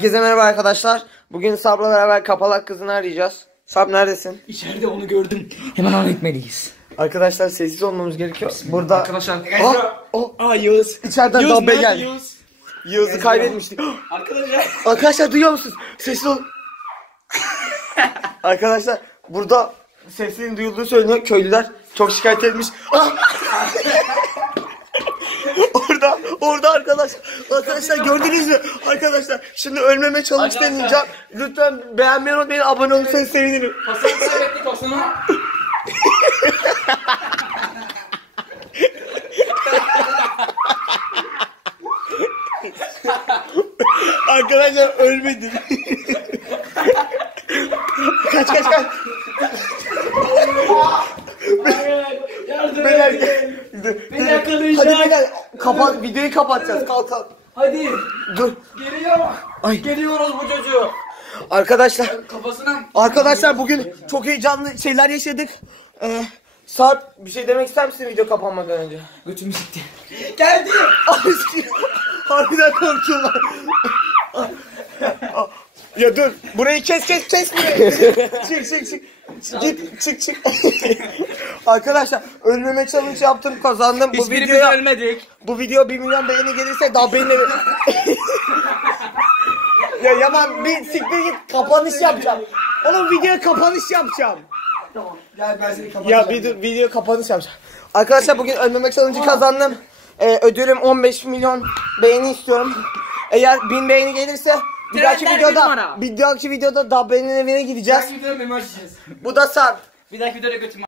Herkese merhaba arkadaşlar. Bugün Sarp'la beraber Kapalak kızını arayacağız. Sarp neredesin? İçeride, onu gördüm. Hemen ona gitmeliyiz. Arkadaşlar sessiz olmamız gerekiyor. Burada Arkadaşlar. Yağız. İçeriden dabbe geldi. Yağız'ı kaybetmiştik. Arkadaşlar duyuyor musunuz? Sessiz ol. Arkadaşlar burada seslerin duyulduğu söyleniyor. Köylüler çok şikayet etmiş. Orada arkadaşlar gördünüz mü? Arkadaşlar şimdi ölmeme challenge deneyeceğim. Lütfen beğenmeyi unutmayın, abone olursanız sevinirim. Hasan'ı kaybettik, Hasan'ı. Arkadaşlar ölmedim. Kaç. Beyler gel. Hadi beyler videoyu kapatacağız. Kalk. Hadi. Dur. Geliyor. Ay. Geliyoruz bu çocuğu. Arkadaşlar bugün çok heyecanlı şeyler yaşadık. Sarp bir şey demek ister misin video kapanmadan önce? Götümü sikti. Geldi. Harbiden korkuyorum. Ya dur, burayı kes burayı. Çık. Arkadaşlar ölmeme challenge yaptım, kazandım. Hiçbirimiz ölmedik. Bu video 1 milyon beğeni gelirse daha benimle Ya Yaman bir siktir git, kapanış yapacağım. Oğlum videoya kapanış yapacağım. Tamam. Gel ben seni kapatacağım. Ya bir dur, video kapanış yapacağım. Arkadaşlar bugün ölmeme challenge'ı kazandım. Ödülüm 15 milyon beğeni istiyorum. Eğer 1000 beğeni gelirse bir dahaki videoda daha beğeninin evine gideceğiz. Bir dahaki videoda memo açacağız. Bu da Sarp. Bir dahaki videoda götümü